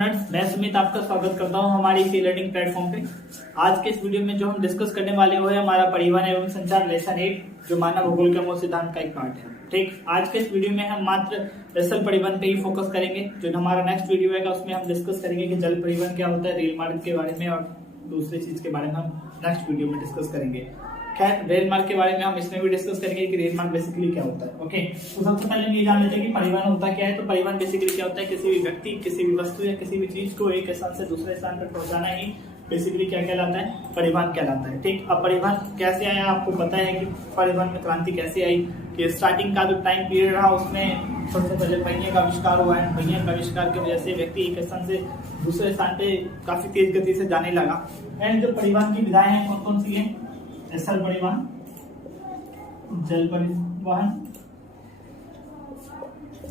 Friends, मैं सुमित आपका स्वागत करता हूं हमारी इसी लर्निंग प्लेटफॉर्म पे। आज के इस वीडियो में जो हम डिस्कस करने वाले हो है हमारा परिवहन एवं संचार लेसन 8 जो मानव भूगोल के मूल सिद्धांत का एक पार्ट है। ठीक, आज के इस वीडियो में हम मात्र स्थल परिवहन पे ही फोकस करेंगे। जो हमारा नेक्स्ट वीडियो है उसमें हम डिस्कस करेंगे कि जल परिवहन क्या होता है, रेल मार्ग के बारे में और दूसरी चीज के बारे में हम नेक्स्ट वीडियो में डिस्कस करेंगे। खैर, रेल मार्ग के बारे में हम इसमें भी डिस्कस करेंगे कि रेल मार्ग बेसिकली क्या होता है। ओके, तो सबसे पहले हम ये जान लेते हैं कि परिवहन होता क्या है। तो परिवहन बेसिकली क्या होता है, किसी भी व्यक्ति, किसी भी वस्तु या किसी भी चीज को एक स्थान से दूसरे स्थान पर पहुंचाना ही बेसिकली क्या कहलाता है, परिवहन कहलाता है। ठीक, अब परिवहन कैसे आया, आपको पता है कि परिवहन में क्रांति कैसे आई कि स्टार्टिंग का जो टाइम पीरियड रहा उसमें सबसे पहले पहिए का आविष्कार हुआ है। पहिए का आविष्कार की वजह से व्यक्ति एक स्थान से दूसरे स्थान पे काफी तेज गति से जाने लगा। एंड जो परिवहन की विधाएं हैं कौन कौन सी है, स्थल परिवहन, जल परिवहन,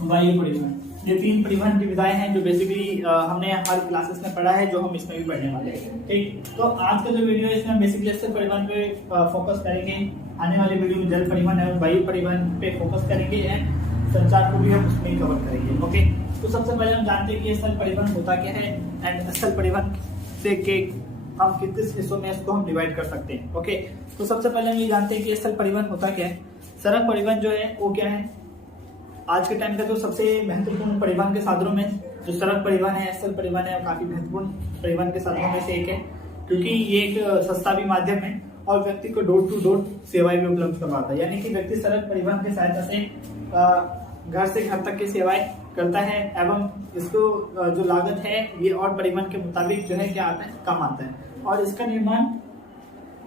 वायु परिवहन। ये तीन परिवहन की विधाएं हैं जो बेसिकली हमने हर क्लासेस में पढ़ा है, जो हम इसमें भी पढ़ने वाले हैं। ठीक, तो आज का जो वीडियो है इसमें बेसिकली स्थल परिवहन पे फोकस करेंगे। आने वाले वीडियो में जल परिवहन और वायु परिवहन पे फोकस करेंगे एंड संचार को भी हम उसमें ही कवर करेंगे। ओके, तो सबसे पहले हम जानते हैं कि स्थल परिवहन होता क्या है एंड स्थल परिवहन से के हम किस हिस्सों में इसको हम डिवाइड कर सकते हैं। ओके, तो सबसे पहले हम ये जानते हैं कि स्थल परिवहन होता क्या है। सड़क परिवहन जो है वो क्या है, आज के टाइम का जो सबसे महत्वपूर्ण परिवहन के साधनों में जो सड़क परिवहन है, स्थल परिवहन है, काफी महत्वपूर्ण परिवहन के साधनों में से एक है, क्योंकि ये एक सस्ता भी माध्यम है और व्यक्ति को डोर टू डोर सेवाएं भी उपलब्ध करवाता है। यानी कि व्यक्ति सड़क परिवहन की सहायता से घर से घर तक की सेवाएं करता है एवं इसको जो लागत है ये और परिवहन के मुताबिक जो है क्या आता है, कम आता है। और इसका निर्माण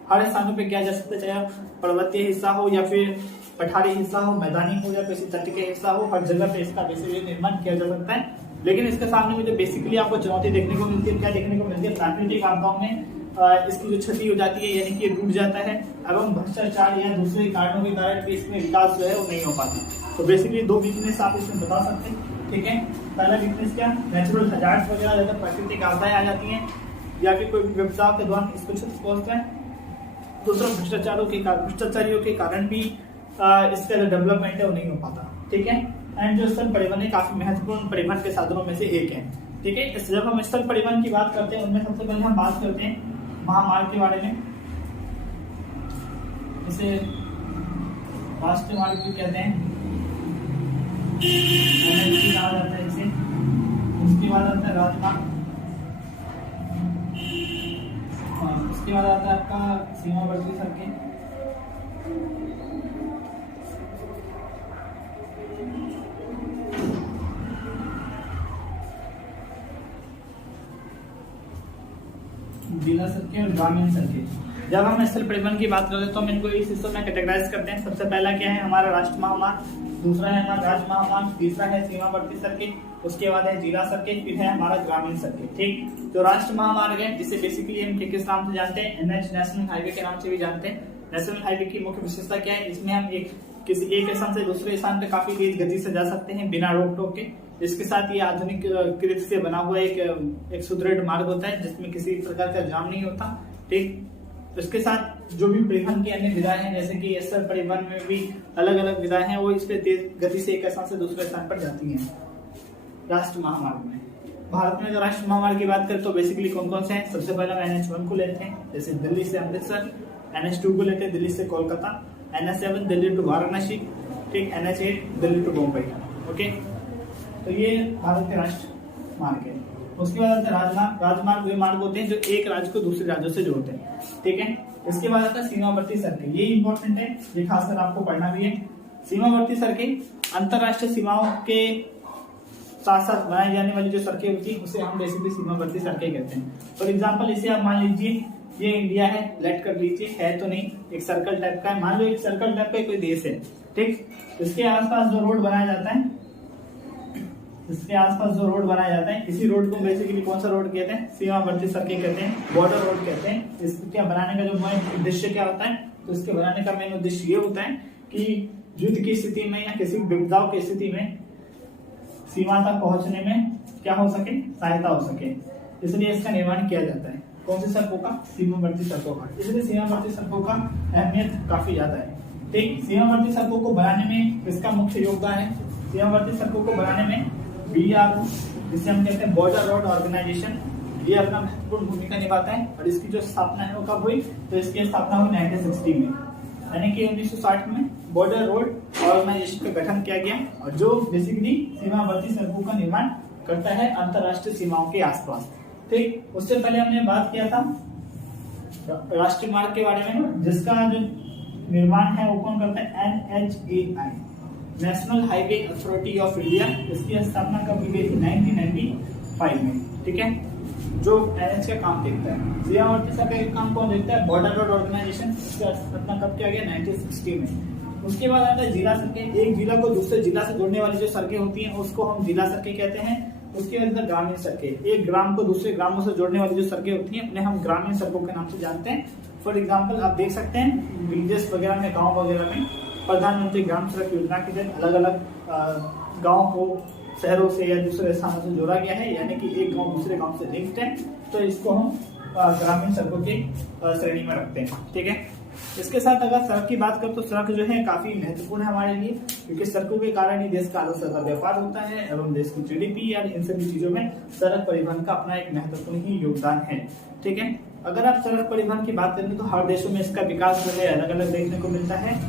हर स्थानों पे किया जा सकता है, चाहे पर्वतीय हिस्सा हो या फिर पठारी हिस्सा हो, मैदानी हो या किसी तट के हिस्सा हो, हर जगह पे इसका बेसिकली निर्माण किया जा सकता है। लेकिन इसके सामने में जो बेसिकली आपको चुनौती देखने को मिलती है, क्या देखने को मिलती है, प्राकृतिक आपदाओं में इसकी जो क्षति हो जाती है, यानी कि टूट जाता है एवं भ्रष्टाचार या दूसरे कारणों के कारण भी इसमें विकास जो है वो नहीं हो पाता। तो बेसिकली दो वीकनेस आप इसमें बता सकते हैं। ठीक है, पहला वीकनेस क्या, नेचुरल हजार्ड्स वगैरह ज्यादा प्राकृतिक आपदाएं आ जाती हैं या फिर कोई विपदा के दौरान इसको क्षति पहुंचता है। दूसरा भ्रष्टाचारियों के कारण भी इसका जो डेवलपमेंट है वो नहीं हो पाता। ठीक है, एंड जो स्थल परिवहन है काफी महत्वपूर्ण परिवहन के साधनों में से एक है। ठीक है, जब हम स्थल परिवहन की बात करते हैं उनमें सबसे पहले हम बात करते हैं महामार्ग के बारे में। इसे राष्ट्रीय मार्ग भी कहते हैं, कहा जाता है इसे। उसके बाद आता है राजमार्ग, उसके बाद आता है आपका सीमावर्ती सड़कें, जिला सड़कें और ग्रामीण सड़कें। जब हम स्थल परिवहन की बात करते हैं तो हम इनको इस हिस्सों में कैटेगराइज करते हैं। सबसे पहला क्या है, हमारा राष्ट्रीय महामार्ग, दूसरा है हमारा राज्य महामार्ग, तीसरा है सीमावर्ती सड़कें, उसके बाद है जिला सड़कें, फिर है हमारा ग्रामीण सड़कें। ठीक, जो राष्ट्रीय महामार्ग है जिसे बेसिकली हम किस नाम से जानते हैं, एनएच, नेशनल हाईवे के नाम से भी जानते हैं। नेशनल हाईवे की मुख्य विशेषता क्या है, इसमें हम किसी एक स्थान से दूसरे स्थान पे काफी तेज गति से जा सकते हैं बिना रोक टोक के। इसके साथ ये आधुनिक कृत से बना हुआ एक सुदृढ़ मार्ग होता है जिसमें किसी प्रकार का जाम नहीं होता। ठीक, इसके साथ जो भी परिवहन की अन्य विधाएं हैं, जैसे कि स्थल परिवहन में भी अलग अलग विधाएं हैं, वो इस पे तेज गति से एक स्थान से दूसरे स्थान पर जाती हैं। राष्ट्रीय महामार्ग में, भारत में अगर राष्ट्रीय महामार्ग की बात करें तो बेसिकली कौन कौन से हैं, सबसे पहले हम NH1 को लेते हैं, जैसे दिल्ली से अमृतसर। NH2 को लेते हैं, दिल्ली से कोलकाता। NH7 Delhi to Varanasi. ठीक, NH8 Delhi to Mumbai. Okay, तो ये भारत के राष्ट्रीय मार्ग है। उसके बाद आता है राजमार्ग। राजमार्ग वे मार्ग होते हैं जो एक राज्य को दूसरे राज्यों से जोड़ते हैं। ठीक है, इसके बाद आता है सीमावर्ती सड़कें। ये इंपॉर्टेंट है, ये खासकर आपको पढ़ना भी है। सीमावर्ती सड़कें अंतरराष्ट्रीय सीमाओं के साथ साथ बनाई जाने वाली जो सड़कें होती है उसे हम बेसिकली सीमावर्ती सड़कें कहते हैं। फॉर एग्जाम्पल, इसे आप मान लीजिए ये इंडिया है, लेट कर लीजिए, है तो नहीं, एक सर्कल टाइप का है। मान लो एक सर्कल टाइप का कोई देश है। ठीक, इसके आसपास जो रोड बनाया जाता है, इसी रोड को बेसिकली कौन सा रोड कहते हैं, सीमावर्ती सड़कें कहते हैं, बॉर्डर रोड कहते हैं। इसके बनाने का जो मेन उद्देश्य क्या होता है, तो इसके बनाने का मेन उद्देश्य ये होता है कि युद्ध की स्थिति में या किसी विपदाओं की स्थिति में सीमा तक पहुंचने में क्या हो सके, सहायता हो सके, इसलिए इसका निर्माण किया जाता है। कौन सी सड़कों का, सीमावर्ती सड़कों का। इसलिए सीमावर्ती सड़कों का अहमियत काफी ज्यादा है। ठीक, सीमावर्ती सड़कों को बनाने में इसका मुख्य योगदान है। सीमावर्ती सड़कों को बनाने में BRO, जिसे हम कहते हैं बॉर्डर रोड ऑर्गेनाइजेशन, ये अपना महत्वपूर्ण भूमिका निभाता है। और इसकी जो स्थापना है वो कब हुई, तो इसकी स्थापना हुई 1960 में, यानी कि 1960 में बॉर्डर रोड ऑर्गेनाइजेशन का गठन किया गया, और जो बेसिकली सीमावर्ती सड़कों का निर्माण करता है अंतरराष्ट्रीय सीमाओं के आसपास। ठीक, उससे पहले हमने बात किया था राष्ट्रीय मार्ग के बारे में, जिसका जो निर्माण है वो कौन करता है, NHAI, national highway authority of India. इसकी स्थापना कब की गई थी, 1995 में। ठीक है, जो NH का काम देखता है। सीमावर्ती सड़क का काम कौन देखता है, बॉर्डर रोड ऑर्गेनाइजेशन। इसका स्थापना कब किया गया, 1960 में। उसके बाद आता है जिला सड़कें। एक जिला को दूसरे जिला से जोड़ने वाली जो सड़कें होती हैं उसको हम जिला सड़कें कहते हैं। उसके अंदर ग्रामीण सड़कें, एक ग्राम को दूसरे ग्रामों से जोड़ने वाली जो सड़कें होती हैं उन्हें हम ग्रामीण सड़कों के नाम से जानते हैं। फॉर एग्जाम्पल आप देख सकते हैं विलेजेस वगैरह में, गाँव वगैरह में प्रधानमंत्री ग्राम सड़क योजना के तहत अलग अलग गाँव को शहरों से या दूसरे स्थानों से जोड़ा गया है, यानी कि एक गांव दूसरे गांव से लिंक्ड है, तो इसको हम ग्रामीण सड़कों की श्रेणी में रखते हैं। ठीक है, इसके साथ अगर सड़क की बात करें तो सड़क जो है काफी महत्वपूर्ण है हमारे लिए, क्योंकि सड़कों के कारण ही देश का आधा से ज्यादा व्यापार होता है एवं देश की GDP या इन सभी चीजों में सड़क परिवहन का अपना एक महत्वपूर्ण ही योगदान है। ठीक है, अगर आप सड़क परिवहन की बात करें तो हर देशों में इसका विकास जो है अलग अलग देखने को मिलता है।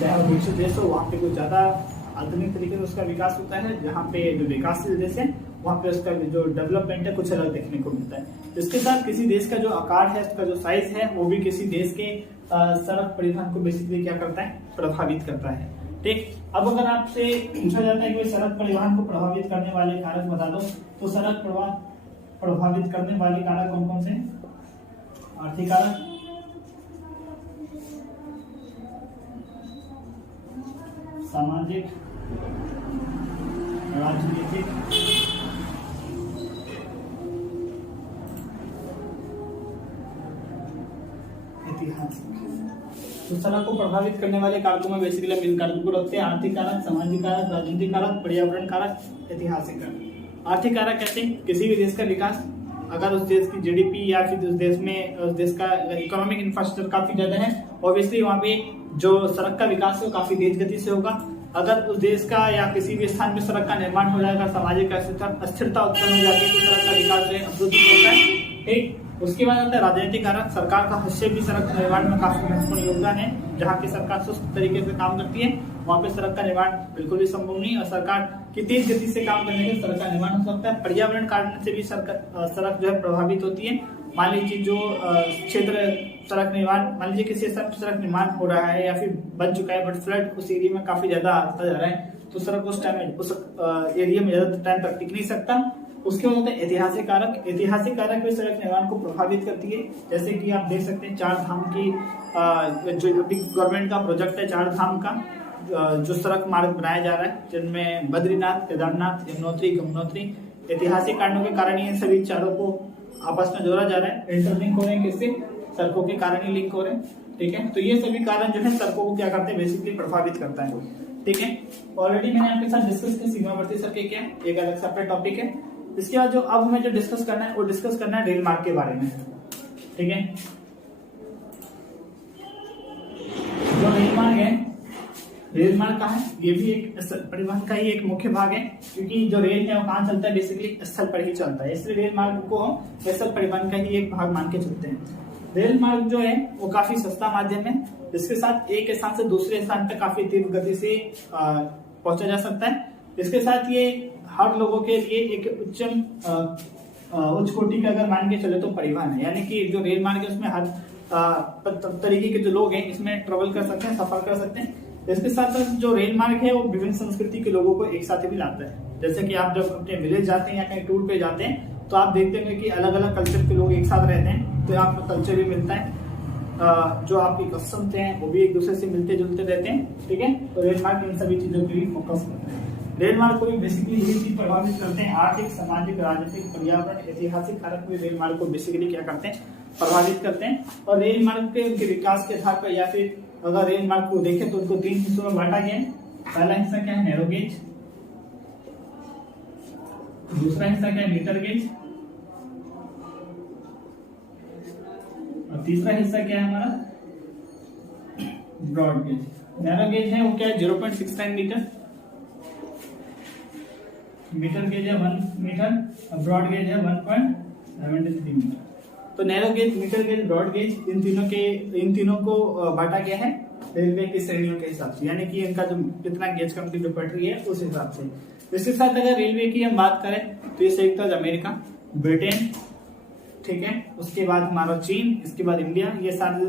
चाहे वो विकसित देश हो, वहाँ पे कुछ ज्यादा आधुनिक तरीके से उसका विकास होता है, जहाँ पे जो विकासशील देश है वहाँ पे उसका जो डेवलपमेंट है कुछ अलग देखने को मिलता है। इसके साथ किसी देश का जो आकार है, उसका जो साइज है, वो भी किसी देश के सड़क परिवहन को बेसिकली क्या करता है, प्रभावित करता है। ठीक, अब अगर आपसे पूछा जाता है कि सड़क परिवहन को प्रभावित करने वाले कारक बता दो, तो सड़क प्रभावित करने वाले कारक कौन कौन से हैं? आर्थिक कारक, सामाजिक, राजनीतिक, ऐतिहासिक। तो सड़क को प्रभावित करने वाले कारकों में बेसिकली हम इन कारकों को रखते हैं: आर्थिक कारक, सामाजिक कारक, राजनीतिक कारक, पर्यावरण कारक, ऐतिहासिक कारक। आर्थिक कारक कहते हैं किसी भी देश का विकास, अगर उस देश की GDP या फिर उस देश का इकोनॉमिक इंफ्रास्ट्रक्चर काफी ज्यादा है, ऑब्वियसली वहाँ पे जो सड़क का विकास है वो काफी तेज गति से होगा। अगर उस देश का या किसी भी स्थान में सड़क का निर्माण हो जाएगा, सामाजिक अस्थिरता उत्पन्न हो जाती है, तो सड़क का विकास जो है अवरुद्ध होता है। ठीक, उसके बाद आता है राजनीतिक कारक। सरकार का हस्तक्षेप भी सड़क निर्माण में काफी महत्वपूर्ण योगदान है। जहाँ की सरकार सुस्त तरीके से काम करती है वहाँ पे सड़क का निर्माण बिल्कुल भी संभव नहीं, और सरकार की तेज गति से काम करने से सड़क का निर्माण हो सकता है। पर्यावरण कारण से भी सड़क जो है प्रभावित होती है। मान लीजिए जो क्षेत्र सड़क निर्माण, मान लीजिए किसी स्थान पर सड़क निर्माण हो रहा है या फिर बन चुका है, बट फ्लड उस एरिया में काफी ज्यादा आता जा रहा है, तो सड़क उस एरिया में ज्यादा टाइम तक टिक नहीं सकता। उसके बाद होता है ऐतिहासिक कारक। ऐतिहासिक कारक भी सड़क निर्माण को प्रभावित करती है। जैसे कि आप देख सकते हैं चार धाम की जो गवर्नमेंट का प्रोजेक्ट है, चार धाम का जो सड़क मार्ग बनाया जा रहा है, जिनमें बद्रीनाथ, केदारनाथ, यमुनोत्री, गंगोत्री, ऐतिहासिक कारणों के कारण इन सभी चारों को आपस में जोड़ा जा रहा है, इंटरलिंक हो रहे हैं, किससे, सड़कों के कारण ही लिंक हो रहे हैं। ठीक है, तो ये सभी कारण जो है सड़कों को क्या करते हैं, बेसिकली प्रभावित करता है। ठीक है, ऑलरेडी मैंने आपके साथ डिस्कस किया सीमावर्ती सड़कें क्या है, एक अलग सेपरेट टॉपिक है। इसके बाद जो अब हमें जो डिस्कस करना है वो डिस्कस करना है रेल मार्ग के बारे में। ठीक है, जो रेल मार्ग है, रेल मार्ग कहाँ है, ये भी एक परिवहन का ही एक मुख्य भाग है, क्योंकि जो रेल है वो कहाँ चलता है, बेसिकली स्थल पर ही चलता है, इसलिए रेल मार्ग को हम स्थल परिवहन का ही एक भाग मान के चलते हैं। रेल मार्ग जो है वो काफी सस्ता माध्यम है, जिसके साथ एक स्थान से दूसरे स्थान तक काफी तीव्र गति से पहुंचा जा सकता है। इसके साथ ये हर लोगों के लिए एक उच्च कोटि का अगर मान के चले तो परिवहन है, यानी कि जो रेल मार्ग है उसमें हर तरीके के जो लोग हैं इसमें ट्रेवल कर सकते हैं, सफर कर सकते हैं। इसके साथ साथ जो रेल मार्ग है वो विभिन्न संस्कृति के लोगों को एक साथ भी लाता है। जैसे कि आप जब अपने विलेज जाते हैं या कहीं टूर पे जाते हैं तो आप देखते हैं कि अलग अलग कल्चर के लोग एक साथ रहते हैं, तो आपको कल्चर भी मिलता है, जो आपकी कस्टम्स हैं वो भी एक दूसरे से मिलते जुलते रहते हैं। ठीक है, तो रेल मार्ग इन सभी चीजों के लिए फोकस करते हैं। रेल मार्ग को भी बेसिकली यही चीज प्रभावित करते हैं, आर्थिक, सामाजिक, राजनीतिक, पर्यावरण, ऐतिहासिक कारक भी रेल मार्ग को बेसिकली क्या करते हैं, प्रभावित करते हैं। और रेल मार्ग के उनके विकास के आधार पर या फिर अगर रेल मार्ग को देखें तो उनको तीन हिस्सों में बांटा गया है। पहला हिस्सा क्या है, नैरो गेज, दूसरा हिस्सा क्या है, मीटर गेज, और तीसरा हिस्सा क्या है हमारा, ब्रॉड गेज। नैरो गेज है वो क्या है, 0.69 मीटर, मीटर गेज है 1 मीटर और ब्रॉड गेज है 1.73 मीटर। तो narrow gauge, metre gauge, broad gauge, इन तीनों को बांटा गया है रेलवे की श्रेणियों के हिसाब से, यानी कि इनका जो कितना गेज कम की जो पटरी है उस हिसाब से। इसके साथ अगर रेलवे की हम बात करें तो ये संयुक्त राज्य अमेरिका, ब्रिटेन, ठीक है, उसके बाद हमारा चीन, इसके बाद इंडिया, ये सारे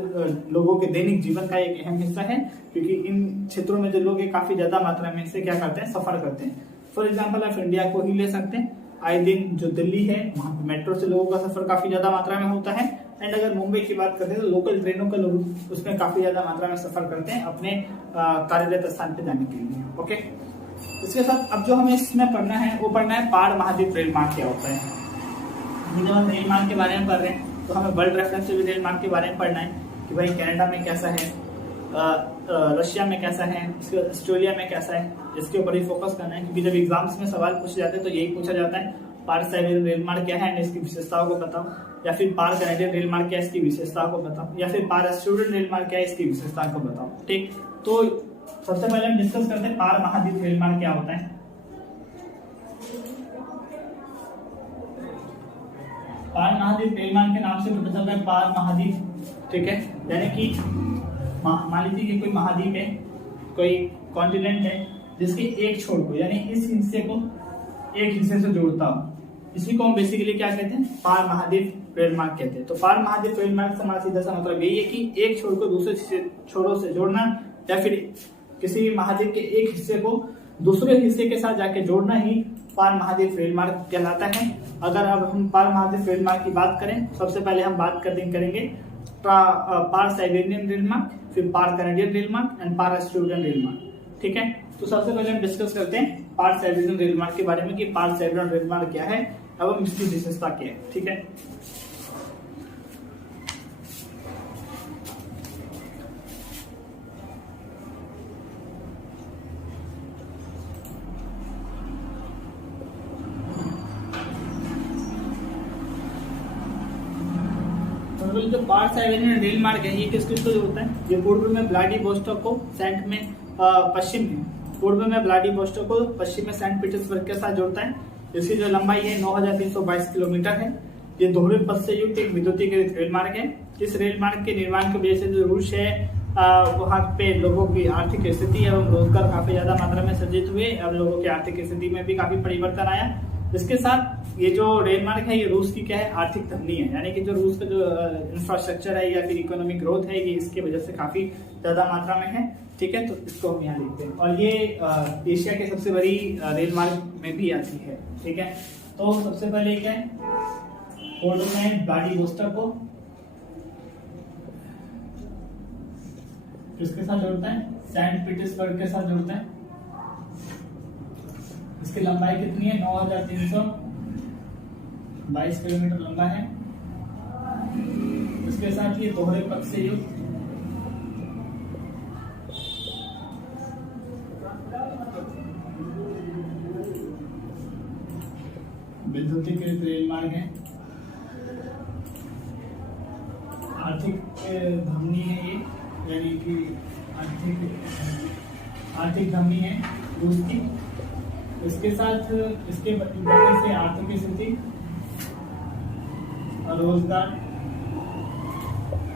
लोगों के दैनिक जीवन का एक अहम हिस्सा है, क्योंकि इन क्षेत्रों में जो लोग हैं काफी ज्यादा मात्रा में से क्या करते हैं, सफर करते हैं। फॉर एग्जाम्पल आप इंडिया को ही ले सकते हैं। आए दिन जो दिल्ली है वहां पे मेट्रो से लोगों का सफर काफी ज्यादा मात्रा में होता है। एंड अगर मुंबई की बात करते हैं तो लोकल ट्रेनों का लोग उसमें काफी ज्यादा मात्रा में सफर करते हैं अपने कार्यरत स्थान पे जाने के लिए। ओके, इसके साथ अब जो हमें इसमें पढ़ना है वो पढ़ना है पार महाद्वीप रेल मार्ग क्या होता है। जब हम रेल मार्ग के बारे में पढ़ रहे हैं तो हमें वर्ल्ड रेफरेंस से भी रेल मार्ग के बारे में पढ़ना है कि भाई कनाडा में कैसा है, रशिया में कैसा है, ऑस्ट्रेलिया में कैसा है, इसके ऊपर ही फोकस करना है। क्योंकि जब एग्जाम्स में सवाल पूछे जाते हैं तो यही पूछा जाता है पार साइबेरियन रेल मार्ग क्या है, इसकी विशेषताओं को बताओ, या फिर पार कैनेडियन रेल मार्ग क्या है, इसकी विशेषताओं को बताओ, या फिर पार ऑस्ट्रेलियन रेल मार्ग क्या है, इसकी विशेषताओं को बताओ। ठीक, तो सबसे पहले हम डिस्कस करते हैं पार महाद्वीप रेल मार्ग क्या होता है। पार महाद्वीप रेल मार्ग के नाम से पता चलता है पार महाद्वीप, ठीक है, यानी कि मान लीजिए कि कोई महाद्वीप है, कोई कॉन्टिनेंट है जिसके एक छोर को, यानी इस हिस्से को एक हिस्से से जोड़ता हो, इसी को हम बेसिकली क्या कहते हैं, पार महाद्वीप रेल मार्ग कहते हैं। तो पार महाद्वीप रेल मार्ग से हमारा सीधा सा मतलब यही है कि एक छोर को दूसरे छोरों से जोड़ना, या फिर किसी भी महाद्वीप के एक हिस्से को दूसरे हिस्से के साथ जाके जोड़ना ही पार महाद्वीप रेल मार्ग कहलाता है। अगर अब हम पार महाद्वीप रेल मार्ग की बात करें, सबसे पहले हम बात करेंगे पार साइबेरियन रेल मार्ग, फिर पार कैनेडियन रेल मार्ग एंड पार ऑस्ट्रेलियन रेल मार्ग। ठीक है, तो सबसे पहले हम डिस्कस करते हैं पार साइबेरियन रेल मार्ग के बारे में कि पार साइबेरियन रेल मार्ग क्या है एवं इसकी विशेषता क्या है। ठीक है, जो पार साइबेरियन रेल मार्ग है ये किस किस को जोड़ता है, ये पूर्व में व्लादिवोस्टोक को, सेंट में पश्चिम में पूर्व में व्लादिवोस्टोक को, पश्चिम में सेंट पीटर्सबर्ग के साथ जोड़ता है। इसकी जो लंबाई है 9322 किलोमीटर है। ये दोहरे पथ से युक्त एक विद्युतीकृत रेल मार्ग है। इस रेल मार्ग के निर्माण की वजह से जो रूस है वहाँ पे लोगों की आर्थिक स्थिति एवं रोजगार काफी ज्यादा मात्रा में सृजित हुए और लोगों की आर्थिक स्थिति में भी काफी परिवर्तन आया। इसके साथ ये जो रेल मार्ग है ये रूस की क्या है, आर्थिक धमनी है, यानी कि जो रूस का जो इंफ्रास्ट्रक्चर है या फिर इकोनॉमिक ग्रोथ है ये इसके वजह से काफी ज्यादा मात्रा में है। ठीक है, तो इसको हम यहाँ लिखते हैं और ये एशिया के सबसे बड़ी रेल मार्ग में भी आती है। ठीक है, तो सबसे पहले क्या है, पूर्व में व्लादिवोस्टोक को किसके साथ जोड़ता है, सेंट पीटर्सबर्ग के साथ जोड़ता है। इसकी लंबाई कितनी है, 9322 किलोमीटर लंबा है। इसके साथ ये दोहरे पथ से युक्त विद्युतीकृत रेल मार्ग है। आर्थिक धमनी है ये, यानी कि आर्थिक धमनी है रूस की। इसके साथ इसके बढ़ने से आर्थिक स्थिति और रोजगार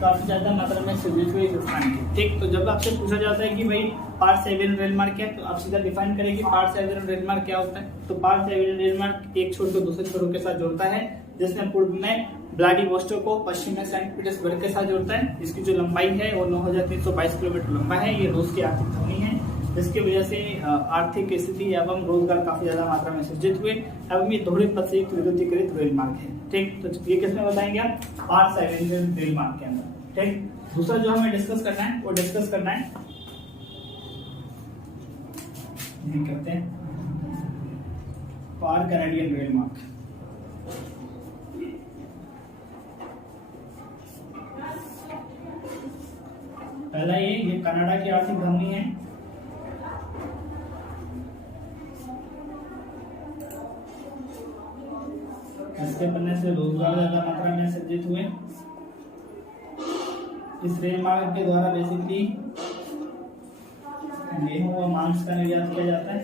काफी ज्यादा मात्रा में सृजित हुई स्थान की। ठीक, तो जब आपसे पूछा जाता है कि भाई पार साइबेरियन रेल मार्ग क्या है, तो आप सीधा डिफाइन करें कि पार साइबेरियन रेल मार्ग क्या होता है। तो पार साइबेरियन रेल मार्ग एक छोर को दूसरे छोरों के साथ जोड़ता है, जिसमें पूर्व में व्लादिवोस्टोक को, पश्चिम में सेंट पीटर्सबर्ग के साथ जोड़ता है। इसकी जो लंबाई है वो 9322 किलोमीटर लंबा है। ये रूस की आर्थिक धमनी है, जिसकी वजह से आर्थिक स्थिति एवं रोजगार काफी ज्यादा मात्रा में सृजित हुए एवं ये दोहरे पथ से विद्युतीकृत रेल मार्ग है। ठीक, तो ये किसमें बताएंगे आप, पार साइबेरियन रेल मार्ग के अंदर। ठीक, दूसरा जो हमें डिस्कस करना है वो डिस्कस करना है, ये करते हैं पार कैनेडियन रेल मार्ग। पहला ये कनाडा की आर्थिक धमनी है। इसके बनने से रोजगार ज्यादा मात्रा में सृजित हुए। इस रेल मार्ग के द्वारा बेसिकली गेहूं व मांस का निर्यात किया जाता है।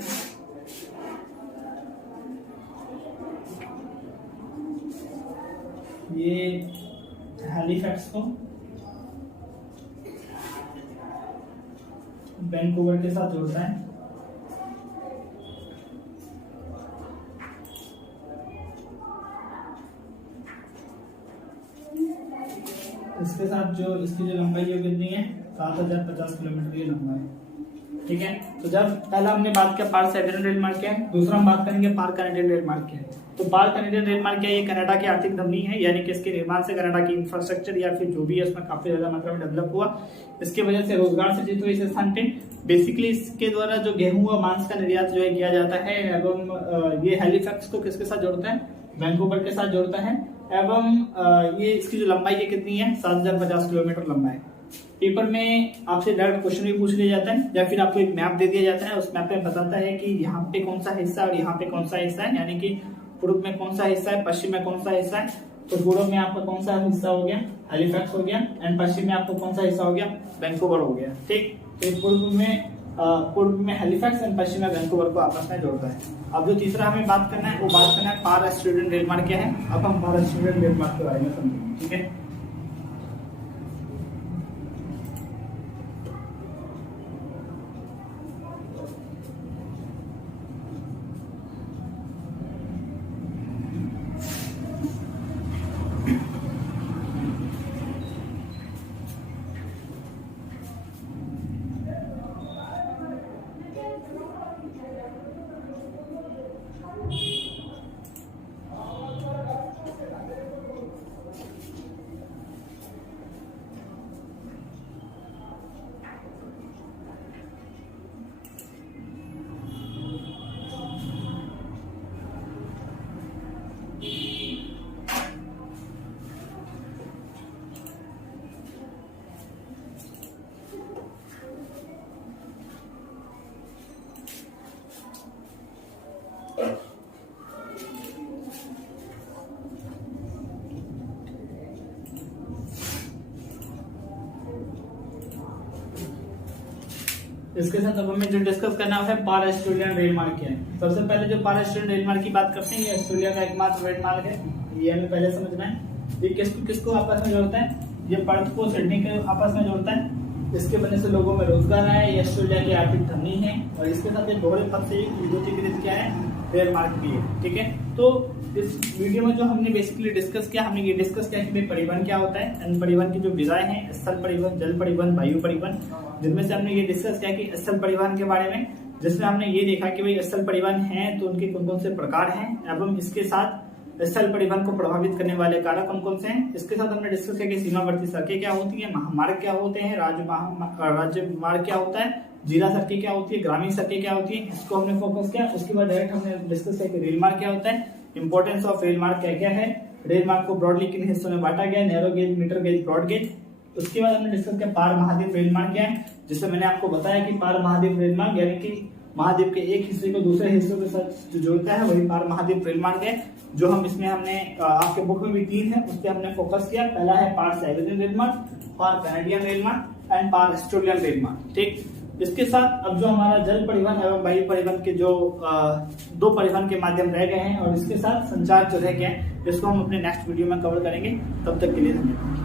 ये हैलिफैक्स को वैंकूवर के साथ जोड़ता है। इसके साथ जो इसकी जो लंबाई है कितनी है, 7050 किलोमीटर की लंबाई है। ठीक है, तो जब पहला हमने बात किया पार साइबेरियन रेल मार्ग क्या है, दूसरा हम बात करेंगे पार कैनेडियन रेल मार्ग क्या है। तो पार कैनेडियन रेल मार्ग क्या है, ये कनाडा की आर्थिक धमनी है, यानी कि इसके निर्माण से कनाडा की इंफ्रास्ट्रक्चर या फिर जो भी है उसमें काफी ज्यादा मात्रा में डेवलप हुआ। इसके वजह से रोजगार सृजित हुआ इस स्थान पे। बेसिकली इसके द्वारा जो गेहूं और मांस का निर्यात जो है किया जाता है, एवं ये हैलिफैक्स को किसके साथ जोड़ता है, वैंकूवर के साथ जोड़ता है। एवं ये इसकी जो लंबाई है कितनी है, 7050 किलोमीटर लंबाई। पेपर में आपसे डायरेक्ट क्वेश्चन भी पूछ लिया जाता है, या फिर आपको एक मैप दे दिया जाता है, उस मैप पे बताता है कि यहाँ पे कौन सा हिस्सा और यहाँ पे कौन सा हिस्सा है, यानी कि पूर्व में कौन सा हिस्सा है, पश्चिम में कौन सा हिस्सा है। तो पूर्व में आपका कौन सा हिस्सा हो गया, हैलिफैक्स हो गया, एंड पश्चिम में आपको कौन सा हिस्सा हो गया, वैंकूवर हो गया। ठीक, तो पूर्व में हैलिफैक्स एंड पश्चिम में वैंकूवर को आपस में जोड़ता है। अब जो तीसरा हमें बात करना है, वो बात करना है पार स्ट्रेडियन रेल मार्ग क्या है। अब हम पार स्ट्रेडियन रेल मार्ग के बारे में समझेंगे। ठीक है, इसके साथ अब हमें जो डिस्कस करना है पार ऑस्ट्रेलियन रेल मार्ग क्या है। सबसे पहले जो पार ऑस्ट्रेलियन रेल मार्ग की बात करते हैं, ये ऑस्ट्रेलिया का एकमात्र रेल मार्ग है, ये हमें पहले समझना है। ये किसको आपस में जोड़ता है, ये पर्थ को सिडनी के आपस में जोड़ता है। इसके वजह से लोगों में रोजगार है, ये ऑस्ट्रेलिया की आर्थिक धमनी है, और इसके साथ ये दोहरे पथ से विद्युतीकृत क्या है, रेल मार्ग भी है। ठीक है, तो इस वीडियो में जो हमने बेसिकली डिस्कस किया, हमने ये डिस्कस किया कि भाई परिवहन क्या होता है, एंड परिवहन की जो विधाएं हैं, स्थल परिवहन, जल परिवहन, वायु परिवहन, जिनमें से हमने ये डिस्कस किया कि स्थल परिवहन के बारे में, जिसमें हमने ये देखा कि भाई स्थल परिवहन है तो उनके कौन कौन से प्रकार हैं, एवं इसके साथ स्थल परिवहन को प्रभावित करने वाले कारक कौन कौन से हैं। इसके साथ हमने डिस्कस किया कि सीमावर्ती सड़कें क्या होती हैं, महामार्ग क्या होते हैं, राज्य मार्ग क्या होता है, जिला सड़कें क्या होती है, ग्रामीण सड़कें क्या होती है, इसको हमने फोकस किया। उसके बाद डायरेक्ट हमने डिस्कस किया कि रेल मार्ग क्या होता है, इंपॉर्टेंस ऑफ रेल मार्ग क्या क्या है, रेल मार्ग को ब्रॉडली किन हिस्सों में बांटा गया, narrow gauge, metre gauge, broad gauge. उसके बाद हमने डिस्कस किया पार महाद्वीप रेल मार्ग क्या है, जिसमें मैंने आपको बताया कि पार महाद्वीप रेल मार्ग यानी कि महाद्वीप के एक हिस्से को दूसरे हिस्सों के साथ जो जोड़ता है, वही पार महाद्वीप रेल मार्ग है। जो हम इसमें हमने आपके बुक में भी 3 है, उस पर हमने फोकस किया। पहला है पार साइबेरियन रेल मार्ग, पार कैनेडियन रेल मार्ग एंड पार ऑस्ट्रेलियन रेल मार्ग। ठीक, इसके साथ अब जो हमारा जल परिवहन एवं वायु परिवहन के जो 2 परिवहन के माध्यम रह गए हैं, और इसके साथ संचार जो रह गए हैं, इसको हम अपने नेक्स्ट वीडियो में कवर करेंगे। तब तक के लिए धन्यवाद।